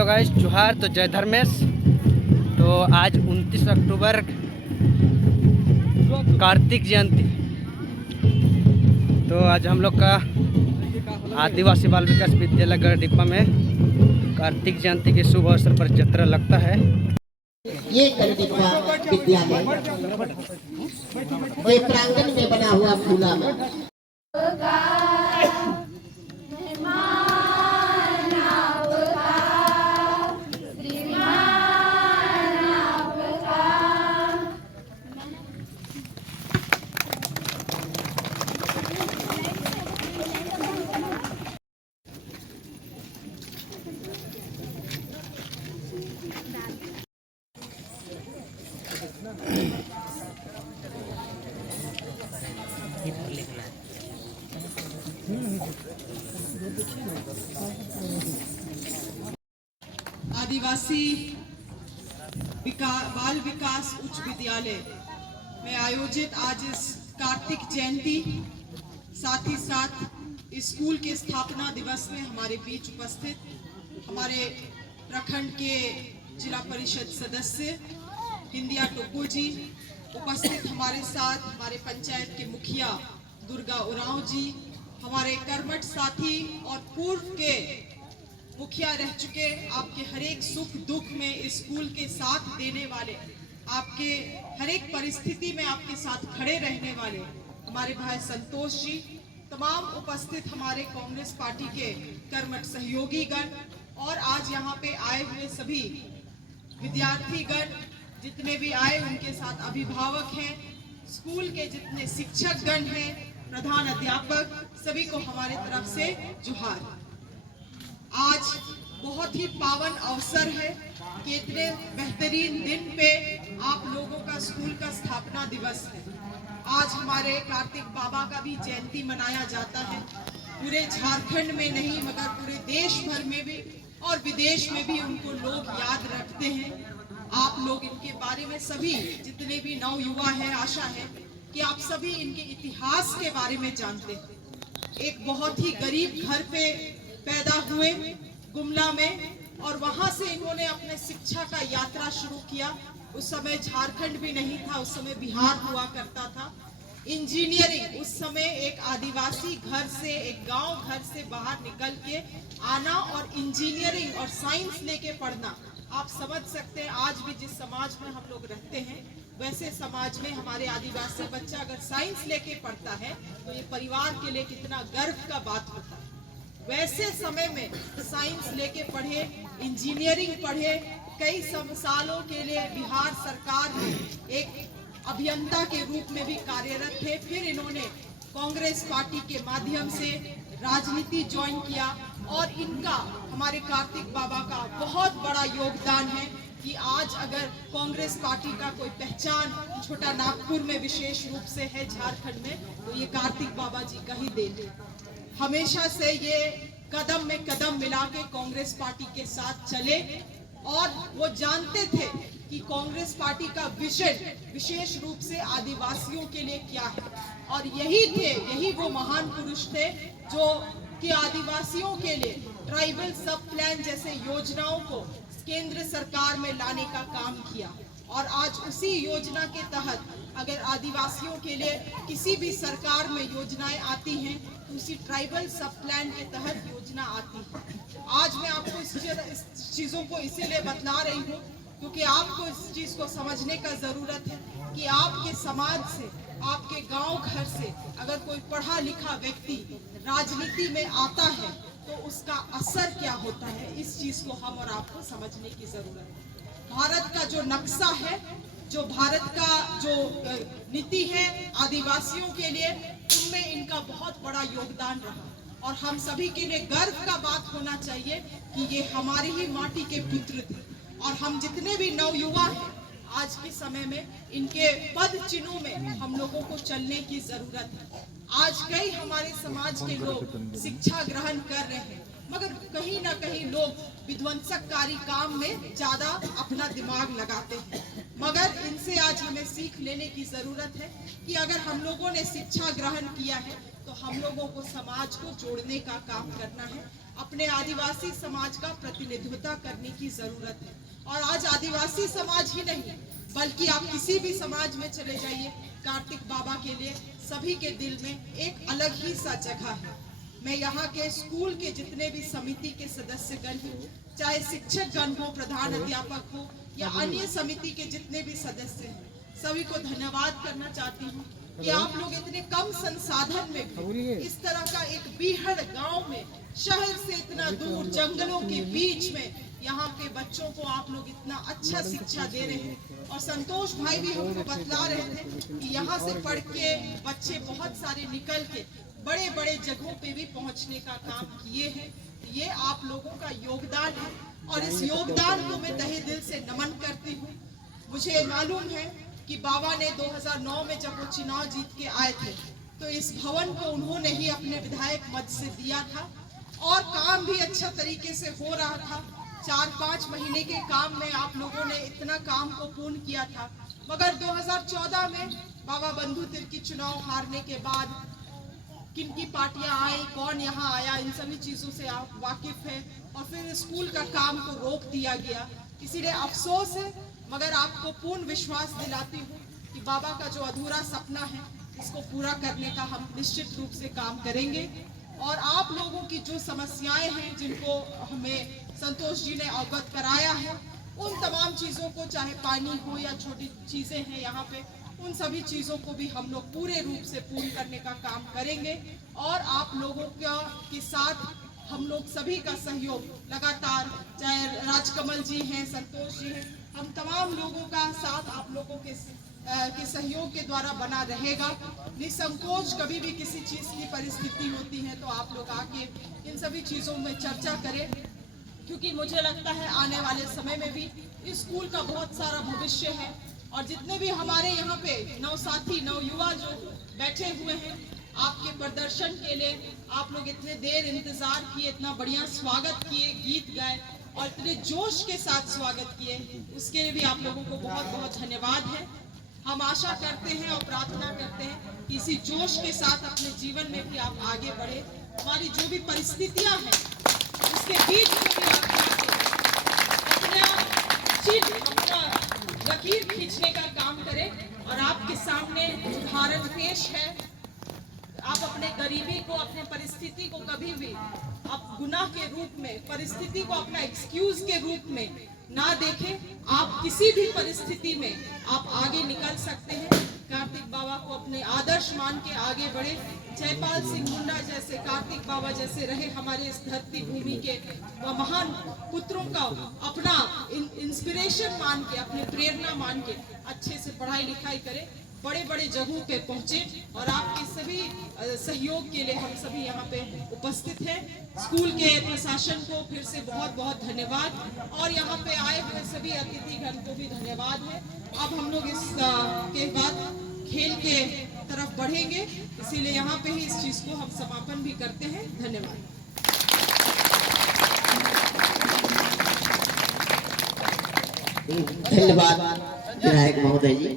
Hello guys, जोहार। तो जय धर्मेश। तो आज 29 अक्टूबर कार्तिक जयंती। तो आज हम लोग का आदिवासी बाल विकास विद्यालय गढ़डिप्पा में कार्तिक जयंती के शुभ अवसर पर जत्रा लगता है। ये गढ़डिप्पा विद्यालय के प्रांगण में बना हुआ खुला में आदिवासी बाल विकास उच्च विद्यालय में आयोजित आज इस कार्तिक जयंती साथ ही साथ स्कूल के स्थापना दिवस में हमारे बीच उपस्थित हमारे प्रखंड के जिला परिषद सदस्य हिंदिया टोको जी, उपस्थित हमारे साथ हमारे पंचायत के मुखिया दुर्गा उरांव जी, हमारे कर्मठ साथी और पूर्व के मुखिया रह चुके, आपके हर एक सुख दुख में स्कूल के साथ देने वाले, आपके हर एक परिस्थिति में आपके साथ खड़े रहने वाले हमारे भाई संतोष जी, तमाम उपस्थित हमारे कांग्रेस पार्टी के कर्मठ सहयोगी गण और आज यहाँ पे आए हुए सभी विद्यार्थी गण जितने भी आए, उनके साथ अभिभावक हैं, स्कूल के जितने शिक्षक गण हैं, प्रधान अध्यापक, सभी को हमारे तरफ से जोहार। आज बहुत ही पावन अवसर है कि इतने बेहतरीन दिन पे आप लोगों का स्कूल का स्थापना दिवस है। आज हमारे कार्तिक बाबा का भी जयंती मनाया जाता है। पूरे झारखंड में नहीं मगर पूरे देश भर में भी और विदेश में भी उनको लोग याद रखते हैं। आप लोग इनके बारे में सभी जितने भी नव युवा है, आशा है कि आप सभी इनके इतिहास के बारे में जानते हैं। एक बहुत ही गरीब घर पे पैदा हुए गुमला में और वहां से इन्होंने अपने शिक्षा का यात्रा शुरू किया। उस समय झारखंड भी नहीं था, उस समय बिहार हुआ करता था। इंजीनियरिंग उस समय एक आदिवासी घर से, एक गांव घर से बाहर निकल के आना और इंजीनियरिंग और साइंस लेके पढ़ना, आप समझ सकते हैं आज भी जिस समाज में हम लोग रहते हैं वैसे समाज में हमारे आदिवासी बच्चा अगर साइंस लेके पढ़ता है तो ये परिवार के लिए कितना गर्व का बात होता है। वैसे समय में साइंस लेके पढ़े, इंजीनियरिंग पढ़े, कई सालों के लिए बिहार सरकार में एक अभियंता के रूप में भी कार्यरत थे। फिर इन्होंने कांग्रेस पार्टी के माध्यम से राजनीति ज्वाइन किया और इनका हमारे कार्तिक बाबा का बहुत बड़ा योगदान है कि आज अगर कांग्रेस पार्टी का कोई पहचान छोटा नागपुर में विशेष रूप से है, झारखंड में, तो ये कार्तिक बाबा जी का ही देन है। हमेशा से ये कदम में कदम मिला के कांग्रेस पार्टी के साथ चले और वो जानते थे कि कांग्रेस पार्टी का विजन विशेष रूप से आदिवासियों के लिए क्या है और यही वो महान पुरुष थे जो कि आदिवासियों के लिए ट्राइबल सब प्लान जैसे योजनाओं को केंद्र सरकार में लाने का काम किया और आज उसी योजना के तहत अगर आदिवासियों के लिए किसी भी सरकार में योजनाएं आती हैं तो उसी ट्राइबल सब प्लान के तहत योजना आती है। आज मैं आपको इस चीज़ों को इसीलिए बतला रही हूँ क्योंकि आपको इस चीज़ को समझने का ज़रूरत है कि आपके समाज से, आपके गांव घर से अगर कोई पढ़ा लिखा व्यक्ति राजनीति में आता है तो उसका असर क्या होता है, इस चीज़ को हम और आपको समझने की ज़रूरत है। भारत का जो नक्शा है, जो भारत का जो नीति है आदिवासियों के लिए, उनमें इनका बहुत बड़ा योगदान रहा और हम सभी के लिए गर्व का बात होना चाहिए कि ये हमारी ही माटी के पुत्र थे और हम जितने भी नवयुवा हैं आज के समय में इनके पद चिन्हों में हम लोगों को चलने की जरूरत है। आज कई हमारे समाज के लोग शिक्षा ग्रहण कर रहे हैं मगर कहीं ना कहीं लोग विध्वंसककारी काम में ज्यादा अपना दिमाग लगाते हैं, मगर इनसे आज हमें सीख लेने की जरूरत है कि अगर हम लोगों ने शिक्षा ग्रहण किया है तो तो हम लोगों को समाज को जोड़ने का काम करना है। अपने आदिवासी समाज का प्रतिनिधित्व करने की जरूरत है। और आज आदिवासी समाज ही नहीं बल्कि आप किसी भी समाज में चले जाइए, कार्तिक बाबा के लिए सभी के दिल में एक अलग ही सा जगह है। मैं यहाँ के स्कूल के जितने भी समिति के सदस्यगण हो, चाहे शिक्षक गण हो, प्रधान अध्यापक हो या अन्य समिति के जितने भी सदस्य हैं, सभी को धन्यवाद करना चाहती हूँ कि आप लोग इतने कम संसाधन में भी इस तरह का एक बीहड़ गांव में, शहर से इतना दूर जंगलों के बीच में यहाँ के बच्चों को आप लोग इतना अच्छा शिक्षा दे रहे हैं। और संतोष भाई भी हमको बतला रहे थे कि यहाँ से पढ़ के बच्चे बहुत सारे निकल के बड़े बड़े जगहों पे भी पहुँचने का काम किए हैं। ये आप लोगों का योगदान है और इस योगदान को मैं तहे दिल से नमन करती हूँ। मुझे मालूम है कि बाबा ने 2009 में जब वो चुनाव जीत के आए थे तो इस भवन को उन्होंने ही अपने विधायक मत से दिया था और काम भी अच्छा तरीके से हो रहा था। 4-5 महीने के काम में आप लोगों ने इतना काम को पूर्ण किया था। मगर 2014 में बाबा बंधु तिर्की चुनाव हारने के बाद किन की पार्टियां आई, कौन यहाँ आया, इन सभी चीजों से आप वाकिफ हैं। और फिर स्कूल का काम को रोक दिया गया। इसीलिए अफसोस है, मगर आपको पूर्ण विश्वास दिलाती हूँ कि बाबा का जो अधूरा सपना है इसको पूरा करने का हम निश्चित रूप से काम करेंगे। और आप लोगों की जो समस्याएं हैं जिनको हमें संतोष जी ने अवगत कराया है, उन तमाम चीज़ों को, चाहे पानी हो या छोटी चीज़ें हैं यहाँ पे, उन सभी चीज़ों को भी हम लोग पूरे रूप से पूर्ण करने का काम करेंगे। और आप लोगों के साथ हम लोग सभी का सहयोग लगातार, चाहे राजकमल जी हैं, संतोष जी हैं, हम तमाम लोगों का साथ आप लोगों के सहयोग के द्वारा बना रहेगा। निसंकोच कभी भी किसी चीज़ की परिस्थिति होती है तो आप लोग आके इन सभी चीज़ों में चर्चा करें, क्योंकि मुझे लगता है आने वाले समय में भी इस स्कूल का बहुत सारा भविष्य है। और जितने भी हमारे यहाँ पे नवसाथी, नवयुवा जो बैठे हुए हैं, आपके प्रदर्शन के लिए आप लोग इतने देर इंतजार किए, इतना बढ़िया स्वागत किए, गीत गाए और इतने जोश के साथ स्वागत किए, उसके लिए भी आप लोगों को बहुत बहुत धन्यवाद है। हम आशा करते हैं और प्रार्थना करते हैं कि इसी जोश के साथ अपने जीवन में भी आप आगे बढ़े। हमारी जो भी परिस्थितियां हैं उसके बीच में भी आप अपना लकीर खींचने का काम करें। और आपके सामने उदाहरण पेश है। आप अपने गरीबी को, अपने परिस्थिति को कभी भी आप गुनाह के रूप में, परिस्थिति को अपना एक्सक्यूज के रूप में ना देखें। आप किसी भी परिस्थिति में आप आगे निकल सकते हैं। कार्तिक बाबा को अपने आदर्श मान के आगे बढ़े। जयपाल सिंह मुंडा जैसे, कार्तिक बाबा जैसे रहे हमारे इस धरती भूमि के महान पुत्रों का अपना इंस्पिरेशन मान के, अपने प्रेरणा मान के अच्छे से पढ़ाई लिखाई करें, बड़े बड़े जगहों पे पहुंचे। और आपके सभी सहयोग के लिए हम सभी यहाँ पे उपस्थित हैं। स्कूल के प्रशासन को फिर से बहुत बहुत धन्यवाद और यहाँ पे आए हुए सभी अतिथिगण को भी धन्यवाद है। अब हम लोग इस के बाद खेल के तरफ बढ़ेंगे, इसीलिए यहाँ पे ही इस चीज को हम समापन भी करते हैं। धन्यवाद। धन्यवाद विधायक महोदय जी।